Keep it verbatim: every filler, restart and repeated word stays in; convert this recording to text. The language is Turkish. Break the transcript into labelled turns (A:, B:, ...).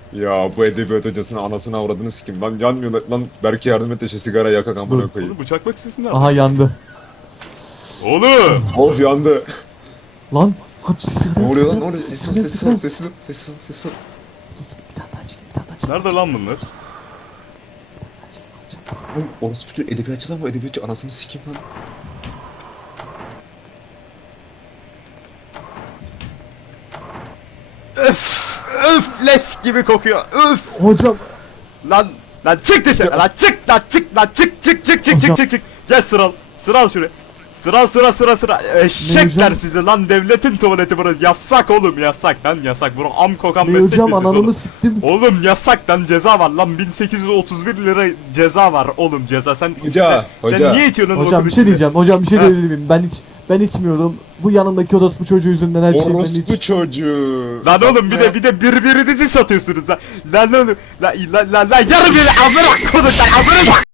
A: Ya bu edebiyat hocasının anasını avradını sikim. Lan yanmıyor lan. Lan belki yardım et de şu sigara yakak amına
B: Dur.
A: koyayım.
C: Oğlum bıçak makinesi nerede?
B: Aha yandı.
C: Oğlum!
A: Of yandı.
B: Lan kaç sigara
A: Ne
B: yak,
A: oluyor lan
B: sigara
A: ne oluyor?
B: yak,
A: Sessiz ol
B: sigara yak,
A: sessiz
B: sigara
A: ol
B: yak.
A: sessiz ol sessiz ol sessiz ol.
B: Bir tane daha çıkayım, bir tane daha çıkayım.
C: Nerede lan bunlar?
A: Oğlum orospu çocuğu edebiyatçı lan bu edebiyatçı anasını sikim lan.
C: Öf! Öf! Leş gibi kokuyor. Öf!
B: Hocam
C: Lan! Lan çık dışarı! Lan çık! Lan çık! Lan çık! Çık! Çık! Çık!
B: Hocam.
C: Çık! Çık! Çık! Gel sıral! Sıral şuraya! Sıra sıra sıra sıra eşekler
B: hocam?
C: sizi lan devletin tuvaleti burası yasak oğlum yasak lan yasak bunu am kokan
B: ne
C: meslek
B: hocam
C: lisesi
B: ananı
C: oğlum.
B: siktim.
C: Oğlum yasak lan ceza var lan bin sekiz yüz otuz bir lira ceza var oğlum ceza sen
A: Hoca,
C: sen,
A: hoca.
C: sen niye içiyorsun lan
B: Hocam
C: okul
B: bir şey
C: içinde?
B: diyeceğim. Hocam bir şey
C: Ha.
B: diyebilir miyim? Ben hiç ben içmiyorum. Bu yanımdaki orospu çocuğu yüzünden her şeyi ben
A: Orospu
B: hiç.
A: çocuğu.
C: Lan oğlum bir de bir de birbirinizi satıyorsunuz lan lan oğlum lan lan lan lan yarım bir amına kodum lan amına